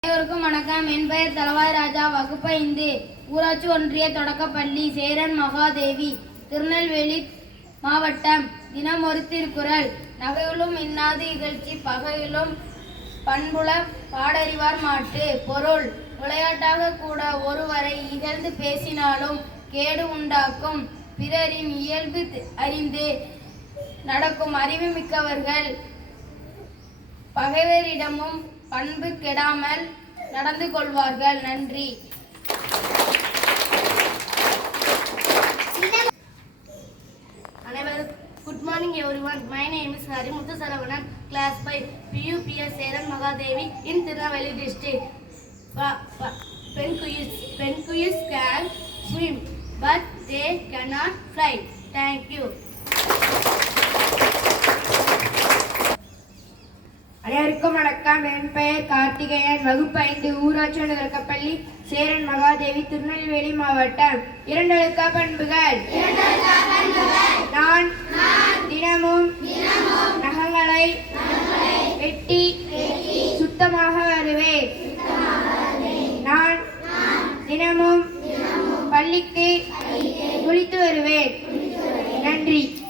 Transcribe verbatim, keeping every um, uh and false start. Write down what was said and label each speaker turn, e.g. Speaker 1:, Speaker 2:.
Speaker 1: அனைவருக்கும் வணக்கம். என் பெயர் தளவாய் ராஜா. வகுப்பு ஐந்து, ஊராட்சி ஒன்றிய தொடக்கப்பள்ளி, சேரன் மகாதேவி, திருநெல்வேலி மாவட்டம். தினம் ஒரு திருக்குறள். நகையிலும் இன்னாது இகழ்ச்சி, பகையிலும் பண்புல பாடறிவார் மாட்டு. பொருள்: விளையாட்டாக கூட ஒருவரை இகழ்ந்து பேசினாலும் கேடு உண்டாக்கும். பிறரின் இயல்பு அறிந்து நடக்கும் அறிவு மிக்கவர்கள் பகைவரிடமும் பண்பு கெடாமல் நடந்து கொள்வார்கள். நன்றி.
Speaker 2: அனைவருக்கும் good morning everyone. My name is Harimuthu Saravanan, class five, P U P S Cheran Mahadevi in Tirunelveli district. Penguins penguins can swim but they cannot fly. Thank you.
Speaker 1: அனைவருக்கும் வணக்கம். என் பெயர் கார்த்திகேயன். வகுப்பு ஐந்து, ஊராட்சி ஒன்றிய தொடக்கப்பள்ளி, சேரன் மகாதேவி, திருநெல்வேலி மாவட்டம். இரண்டெழுக்க பண்புகள். நான் தினமும் நகங்களை வெட்டி சுத்தமாக வருவேன். நான் தினமும் பள்ளிக்கு குளித்து வருவேன். நன்றி.